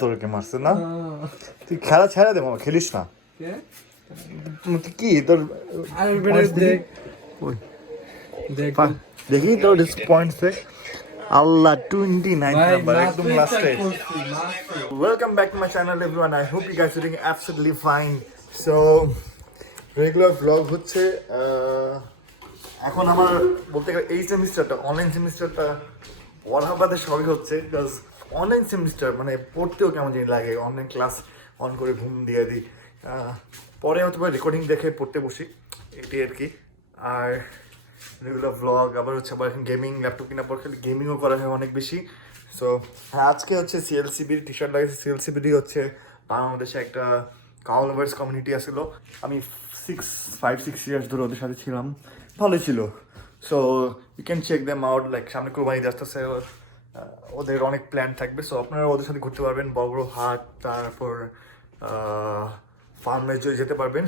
তোরকে মারছে না? তুই খেলা ছেড়ে দে মামা, খেলিস না। তুই কি তোর দেখি তোর পয়েন্টসে আল্লাহ 29 নাম্বার একদম লাস্টে। Welcome back to my channel everyone, I hope you guys are doing absolutely fine. So regular blog হচ্ছে। এখন আমার বলতে গেলে এই সেমিস্টারটা, অনলাইন সেমিস্টারটা পড়া বাদে সবই হচ্ছে, বিকজ অনলাইন সেমিস্টার মানে পড়তেও কেমন জানি লাগে। অনলাইন ক্লাস অন করে ঘুম দিয়ে দিই, পরে হয়তো রেকর্ডিং দেখে পড়তে বসি, এটাই আর কি। আর রেগুলার ব্লগ আবার হচ্ছে, আবার এখন গেমিং, ল্যাপটপ কেনার পর খালি গেমিংও করা হয় অনেক বেশি। সো হ্যাঁ, আজকে হচ্ছে সিএলসিবির টি শার্ট লাগিয়েছে। সিএলসিবিরই হচ্ছে বাংলাদেশে একটা কাউ লাভার্স কমিউনিটি আসলো। আমি 5-6 ইয়ার্স ধরে ওদের সাথে ছিলাম, ভালোই ছিল। So you can check them out, like সামনে কোরবানি আসতেছে, ওদের অনেক প্ল্যান থাকবে। সো আপনারা ওদের সাথে ঘুরতে পারবেন, বড় বড় হাট, তারপর ফার্মে যেতে পারবেন।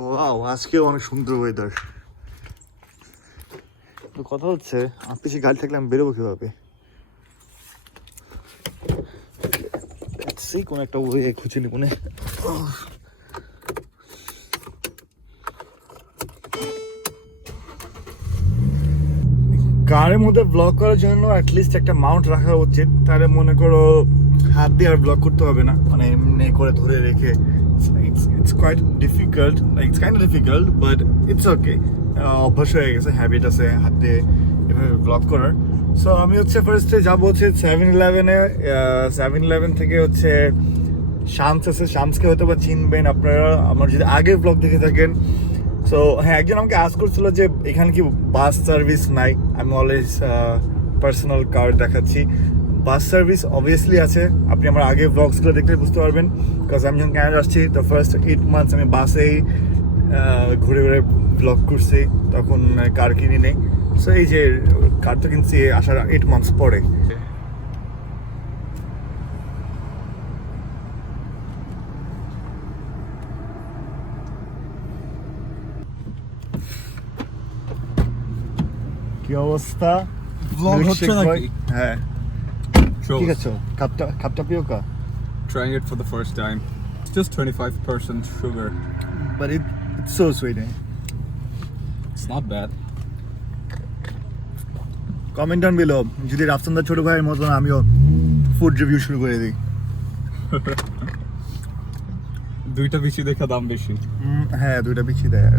ওয়াও, আজকেও অনেক সুন্দর ওয়েদার। তো কথা হচ্ছে, আর পিছিয়ে গাড়ি থাকলে আমি বেরোবো কীভাবে? সেই কোনো একটা ওয়ে খুঁজে নিব না। কারের মধ্যে ব্লগ করার জন্য অ্যাটলিস্ট একটা মাউন্ট রাখা উচিত, তাহলে মনে করো হাত দিয়ে আর ব্লগ করতে হবে না, মানে এমনি করে ধরে রেখে। It's quite difficult, like it's kind of difficult, but it's okay. অভ্যাস হয়ে গেছে, হ্যাবিট আছে হাত দিয়ে এভাবে ব্লগ করার। সো আমি হচ্ছে ফার্স্টে যাবো হচ্ছে 7-Eleven-এ। 7-Eleven থেকে হচ্ছে শামস আছে, শামসকে হয়তো বা চিনবেন আপনারা আমার যদি আগের ব্লগ দেখে থাকেন। সো হ্যাঁ, একজন আমাকে আস্ক করছিল যে এখানে কি বাস সার্ভিস নাই। আমি অলওয়েজ পার্সোনাল কার দেখাচ্ছি। বাস সার্ভিস অবভিয়াসলি আছে, আপনি আমার আগের ব্লগসগুলো দেখলে বুঝতে পারবেন। বিকজ আমি যখন ক্যানাডা আসছি, দ্য ফার্স্ট 8 মান্থস আমি বাসেই ঘুরে ঘুরে ব্লগ করছি, তখন কার কিনি নেই। সো এই যে কার তো কিনছি আসার 8 মান্থস পরে। কি অবস্থা? ব্লগ হচ্ছে নাকি? হ্যাঁ, ঠিক আছে। কাপটা পিওকা? Trying it for the first time. It's just 25% sugar. But it's so sweet. It's not bad. Comment down below যদি রাফসানদার ছোট ভাইয়ের মতন আমিও ফুড রিভিউ শুরু করে দিই। দুইটা বিচি দেখা দাম বেশি। হ্যাঁ, দুইটা বিচি দেয়।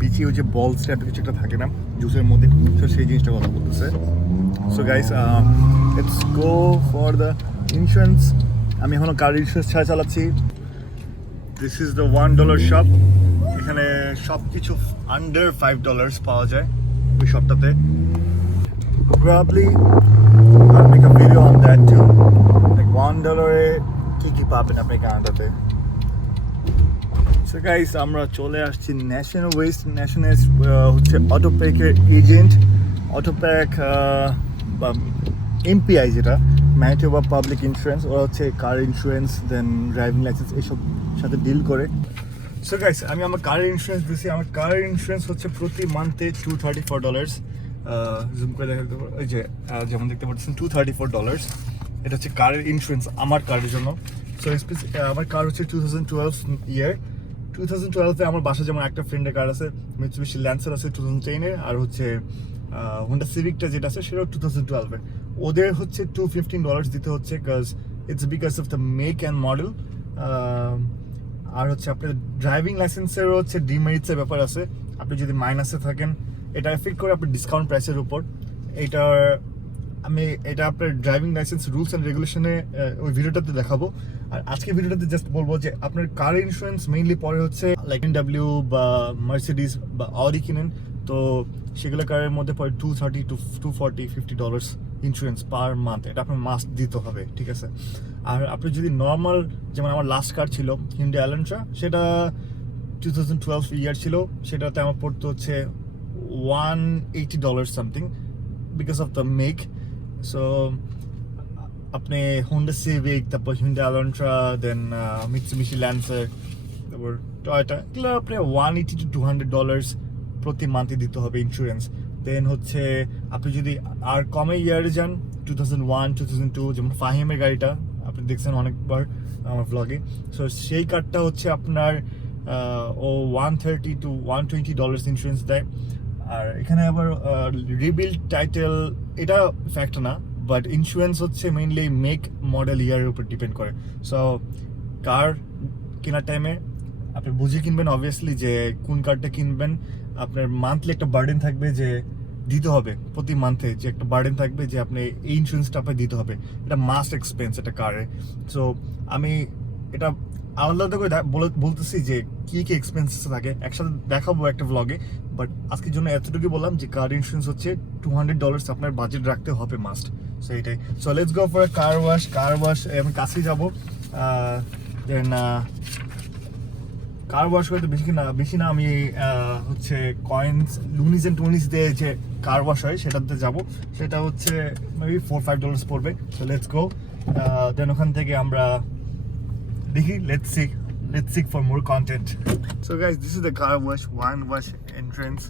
বিচি ওই যে বলস টাইপের কিছু একটা থাকে না জুসের মধ্যে, তো সেই জিনিসটা কথা বলতেছে। So guys, let's go for the insurance. আমি এখনো কার ইন্স্যুরেন্স ছাড়া চালাচ্ছি। This is the $1 shop. এখানে সব কিছু আন্ডার $5 পাওয়া যায় ওই শপটাতে। Probably I'll make a video on that too. Like $1-এ কি পাবেন আপনি কানাডাতে। সো গাইস, আমরা চলে আসছি ন্যাশনাল ওয়েস্ট। ন্যাশনাল হচ্ছে অটোপ্যাকের এজেন্ট। অটোপ্যাক বা এমপিআই, যেটা ম্যানিটোবা পাবলিক ইন্স্যুরেন্স, ওরা হচ্ছে কার ইন্স্যুরেন্স, দেন ড্রাইভিং লাইসেন্স এইসব সাথে ডিল করে। সো গাইস, আমি আমার কার ইন্স্যুরেন্স দিয়েছি। আমার কার ইন্স্যুরেন্স হচ্ছে প্রতি মান্থে $234। জুম করে দেখাতে পারো, ওই যে যেমন দেখতে পাচ্ছেন $234। এটা হচ্ছে কারের ইন্স্যুরেন্স আমার কারের জন্য। সো আমার কার হচ্ছে 2012 ইয়ার। 2012-এ আমার বাসা যেমন একটা ফ্রেন্ডের কার আছে, মিৎসুবিশি ল্যান্সার আছে 2010-এর, আর হচ্ছে হোন্ডা সিভিকটা যেটা আছে সেটাও 2012-এ। ওদের হচ্ছে $215 দিতে হচ্ছে, because of the make and model. আর হচ্ছে আপনার ড্রাইভিং লাইসেন্সেরও হচ্ছে ডিমেরিটসের ব্যাপার আছে। আপনি যদি মাইনাসে থাকেন, এটা এফেক্ট করে আপনার ডিসকাউন্ট প্রাইসের উপর। এটা আপনার ড্রাইভিং লাইসেন্স রুলস অ্যান্ড রেগুলেশনে ওই ভিডিওটাতে দেখাবো। আর আজকে ভিডিওটাতে জাস্ট বলবো যে আপনার কার ইন্স্যুরেন্স মেইনলি পরে হচ্ছে লাইক BMW বা মার্সিডিজ বা অডি কিনেন, তো সেগুলো কারের মধ্যে পরে $230 to $240, $50 ইন্স্যুরেন্স পার মান্থ। এটা আপনার মাস্ট দিতে হবে, ঠিক আছে। আর আপনি যদি নর্মাল, যেমন আমার লাস্ট কার ছিল হিন্ডে অ্যালেন্ট্রা, সেটা 2012 ইয়ার ছিল, সেটাতে আমার পড়তে হচ্ছে $180 something because of the make. So আপনি হোন্ডা সিভিক, তারপর হিন্ডে অ্যালেন্ট্রা, দেন মিৎসুবিশি ল্যান্সার, তারপর টয়োটা, এগুলো আপনি $180 to $200 প্রতি মান্থে দিতে হবে ইন্স্যুরেন্স। দেন হচ্ছে আপনি যদি আর কমে ইয়ারে যান 2001 2002, যেমন ফাহিমের গাড়িটা আপনি দেখছেন অনেকবার আমার ভ্লগে। সো সেই কারটা হচ্ছে আপনার ও $130 to $120 ইন্স্যুরেন্স দেয়। আর এখানে আবার রিবিল্ড টাইটেল এটা ফ্যাক্ট না, বাট ইন্স্যুরেন্স হচ্ছে মেইনলি মেক মডেল ইয়ারের উপর ডিপেন্ড করে। সো কার কেনার টাইমে আপনি বুঝে কিনবেন অবভিয়াসলি যে কোন কারটা কিনবেন। আপনার মান্থলি একটা বার্ডেন থাকবে যে দিতে হবে, প্রতি মান্থে যে একটা বার্ডেন থাকবে যে আপনি এই ইন্স্যুরেন্সটা আপনাকে দিতে হবে। এটা মাস্ট এক্সপেন্স এটা কারে। সো আমি এটা আলাদা করে বলতেছি যে কি কি এক্সপেন্সেস থাকে, একসাথে দেখাবো একটা ভ্লগে। বাট আজকের জন্য এতটুকু বললাম যে কার ইন্স্যুরেন্স হচ্ছে $200 আপনার বাজেট রাখতে হবে মাস্ট। সো এইটাই। So let's go for car wash. আমি কাছেই যাবো। দেন কার ওয়াশ করতে বেশি না আমি হচ্ছে কয়েন্স লুনিস অ্যান্ড টুনিস দিয়ে যে কার ওয়াশ হয় সেটাতে যাব। সেটা হচ্ছে মেবি $4-5 পড়বে। So let's go. দেন ওখান থেকে আমরা দেখি let's seek for more content. So guys, this is the car wash, one wash entrance.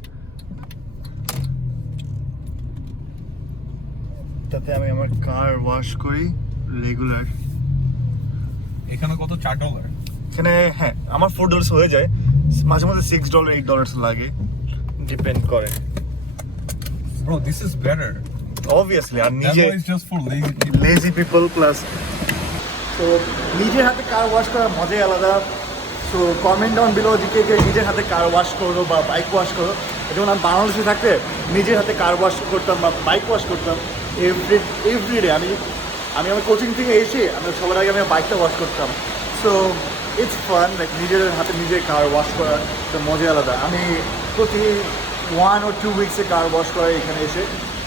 তাতে আমি আমার কার ওয়াশ করি রেগুলার। এখানে কত $4? এখানে হ্যাঁ আমার $4 হয়ে যায়, মাঝে মাঝে $6 $8 লাগে, ডিপেন্ড করে। Bro, this is better. Obviously আর That নিজে one is just for lazy people. Lazy people plus. তো নিজের হাতে কার ওয়াশ করার মজাই আলাদা। সো কমেন্ট ডাউন বিলো যে কে নিজের হাতে কার ওয়াশ করো বা বাইক ওয়াশ করো। যেমন আমি বাংলাদেশে থাকতে নিজের হাতে কার ওয়াশ করতাম বা বাইক ওয়াশ করতাম এভরিডে। আমি আমার কোচিং থেকে এসে আমি সবার আগে আমি বাইকটা ওয়াশ করতাম। সো ইটস ফান, লাইক নিজের হাতে নিজে কার ওয়াশ করার তো মজাই আলাদা। আমি প্রতি 1 or 2 উইকসে কার ওয়াশ করাই এখানে এসে।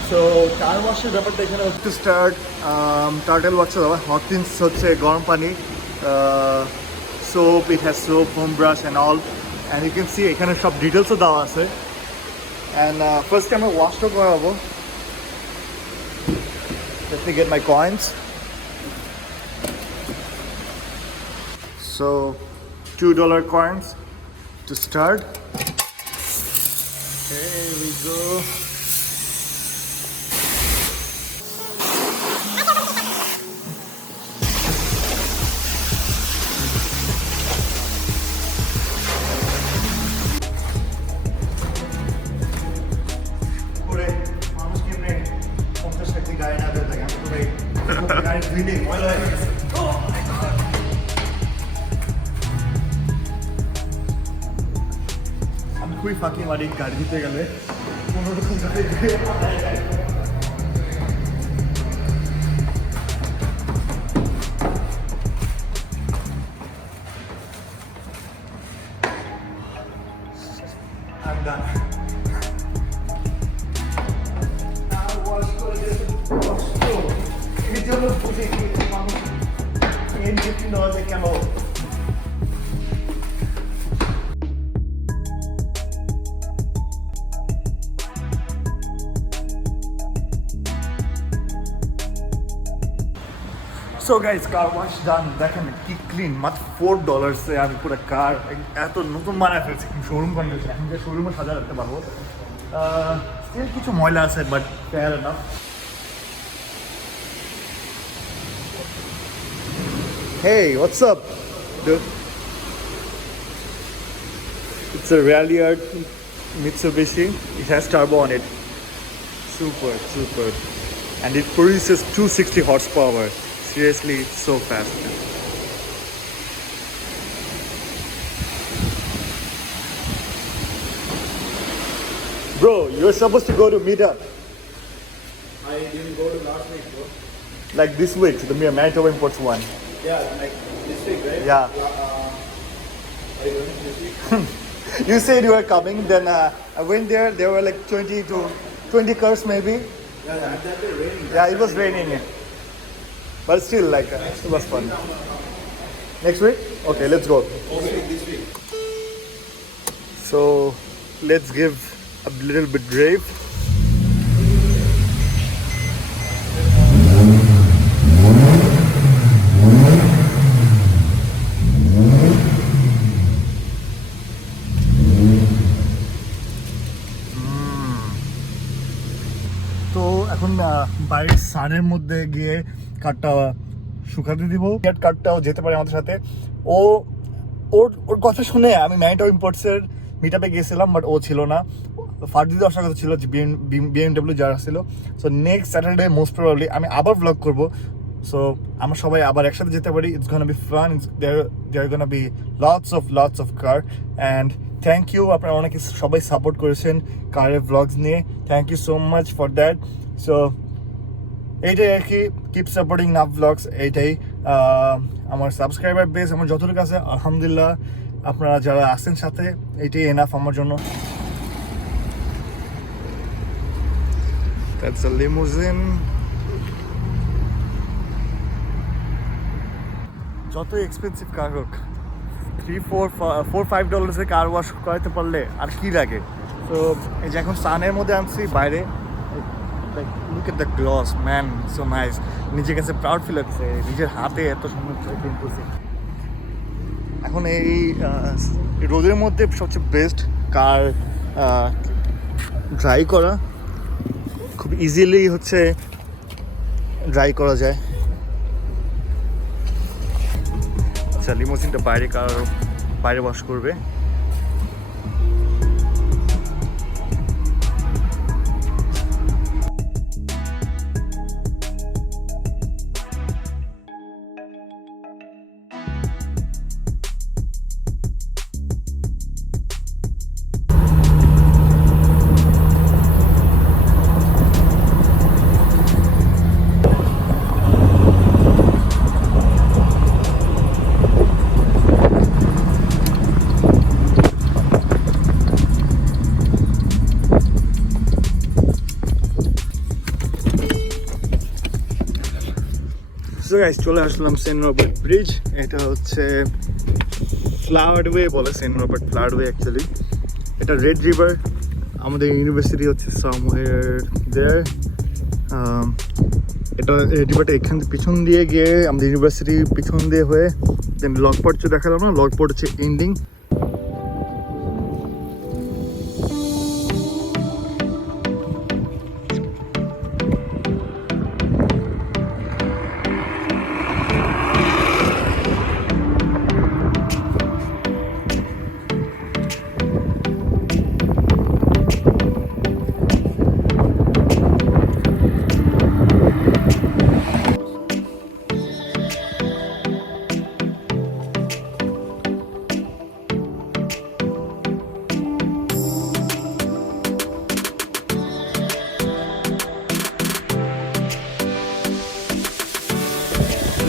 সো কার ওয়াশের ব্যাপারটা এখানে হচ্ছে টার্টেল ওয়াশে দেওয়া হটথিংস হচ্ছে গরম পানি, soap, it has soap, home brush and all, and you can see এখানে সব ডিটেলসও দেওয়া আছে। অ্যান্ড ফার্স্টে আমরা ওয়াশটা করাবো। Let me get my coins. So $2 coins to start. Here we go. করে মানুষ কেমনে 50-60 গাড়ি না দেয় থাকে, আমি তো ভাই গাড়ি ধুইলে ময়লা হয়ে গেছে। আমি খুবই ফাঁকি মারি গাড়ি দিতে গেলে, কোনোরকম গাড়ি ধুয়ে মাথায় যায়। I'm done. ওয়াশ করে দিয়েছে কষ্ট, এই জন্য বুঝে কি মানুষ $10-15 কেন। সো গাইজ কার ওয়াশ ডান। দেখেন কি ক্লিন, মাত্র $4 আমি পুরো কার এত নতুন বানায় ফেলছি। শোরুম কন্ডিশন, এখন যে শোরুমে সাজা রাখতে পারবো। স্টিল কিছু ময়লা আছে, but fair enough. Hey, what's up, dude? It's a Ralliart Mitsubishi. It has turbo on it. Super. And it produces 260 horsepower. Seriously, it's so fast. Bro, you're supposed to go to meetup. I didn't go to last week, bro. Like this week, the Manitoba Imports one. Yeah, like this week, right? Yeah. Are you going this week? You said you were coming, then I went there, there were like 20 cars maybe. Yeah, at that day raining. Yeah, it was raining. But still, like, it was fun. Next week? Okay, let's go. This week. So, let's give a little bit brave. বাইরের সানের মধ্যে গিয়ে কারটা শুকাতে দিব। কারটাও যেতে পারে আমাদের সাথে। ও ওর কথা শুনে আমি ম্যানিটো ইম্পোর্টসের মিটআপে গিয়েছিলাম, বাট ও ছিল না। ফার্দিতে আসার কথা ছিল, যে বিএমডব্লিউ যারা ছিল। So next Saturday most probably আমি আবার ব্লগ করব। সো আমরা সবাই আবার একসাথে যেতে পারি। It's gonna be fun, there gonna be lots of car. And thank you, আপনারা অনেকে সবাই সাপোর্ট করেছেন কারের ব্লগস নিয়ে। Thank you so much for that. So এইটাই আর কি, কিপ সাপোর্টিং নাভ ব্লগস। এইটাই আমার সাবস্ক্রাইবার বেস আমার যতটুকু আছে, আলহামদুলিল্লাহ আপনারা যারা আসেন সাথে, এইটাই এনাফ আমার জন্য। That's a limousine. যত এক্সপেন্সিভ কার হোক, $3-4-5 কার ওয়াশ করাতে পারলে আর কি লাগে। তো এই যে এখন সানের মধ্যে আনছি বাইরে, look at the gloss man, so nice. নিজের কাছে প্রাউড ফিল হচ্ছে, নিজের হাতে এত সুন্দর ক্লিন করছি। এখন এই রোদের মধ্যে সবচেয়ে বেস্ট কার ড্রাই করা, খুব ইজিলি হচ্ছে ড্রাই করা যায়। আচ্ছা, লিমোজিনটা বাইরে ওয়াশ করবে। সো গাইস, চলে আসলাম সেন্ট রবার্ট ব্রিজ। এটা হচ্ছে ফ্লাওয়ার্ড ওয়ে বলে, সেন্ট রবার্ট ফ্লাওয়ার্ড ওয়ে অ্যাকচুয়ালি। এটা রেড রিভার, আমাদের ইউনিভার্সিটি হচ্ছে সামওয়্যার দেয়ার। এটা রিভারটা এখান পিছন দিয়ে গিয়ে আমাদের ইউনিভার্সিটি পিছন দিয়ে হয়ে দেন লগপোর্ট দেখালাম না, লগপোর্ট হচ্ছে এন্ডিং।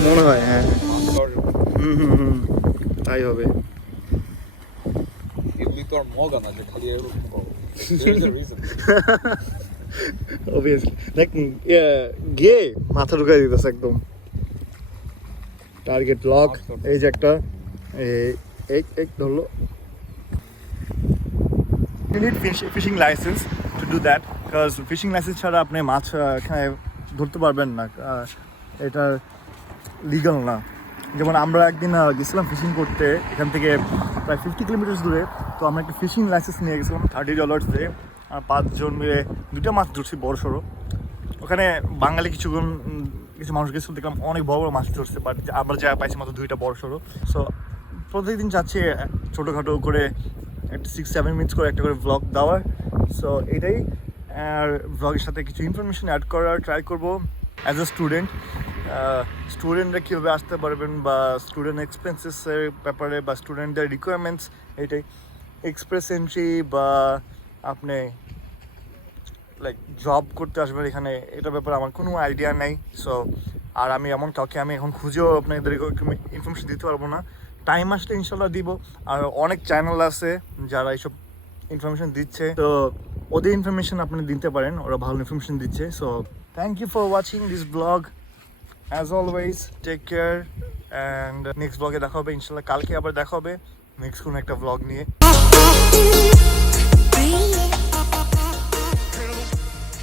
মনে হয় হ্যাঁ, তাই হবে। এগুলি তো আর মগা না যে খালি এরকম করো। There's a reason. Obviously. দেখ গিয়ে মাথা ঢুকাই দিতেছে একদম। টার্গেট লক, এই যে একটা এক ধরলো। You need fishing license to do that, because fishing license ছাড়া আপনি মাছ এখানে ধরতে পারবেন না। এটা লিগাল না। যেমন আমরা একদিন গেছিলাম ফিশিং করতে, এখান থেকে প্রায় 50 কিলোমিটার দূরে। তো আমরা একটা ফিশিং লাইসেন্স নিয়ে গেছিলাম $30 দিয়ে, আর 5 জন মিলে 2টা মাছ ধরছি বড় সড়ো। ওখানে বাঙালি কিছু মানুষ গেছিল, দেখলাম অনেক বড় বড় মাছ ধরছে, বাট আমরা যা পাইছি মাত্র 2টা বড় সড়ো। সো প্রত্যেকদিন যাচ্ছি ছোটোখাটো করে একটা 6-7 মিনিটস করে একটা করে ভ্লগ দেওয়ার। সো এটাই, আর ভ্লগের সাথে কিছু ইনফরমেশন অ্যাড করার ট্রাই করবো অ্যাজ এ স্টুডেন্ট। স্টুডেন্টরা কীভাবে আসতে পারবেন, বা স্টুডেন্ট এক্সপেন্সেসের ব্যাপারে, বা স্টুডেন্টদের রিকোয়ারমেন্টস, এটাই। এক্সপ্রেস এন্ট্রি বা আপনি লাইক জব করতে আসবেন এখানে, এটার ব্যাপারে আমার কোনো আইডিয়া নেই। সো আর আমি এমন কাউকে আমি এখন খুঁজেও আপনাদের ইনফরমেশন দিতে পারবো না। টাইম আসলে ইনশাল্লাহ দিব। আর অনেক চ্যানেল আছে যারা এইসব ইনফরমেশন দিচ্ছে, তো ওদের ইনফরমেশন আপনি দিতে পারেন, ওরা ভালো ইনফরমেশন দিচ্ছে। So thank you for watching this blog. As always take care, and next ব্লগে দেখা হবে ইনশাল্লাহ। কালকে আবার দেখা হবে নেক্সট কোনো একটা ব্লগ নিয়ে।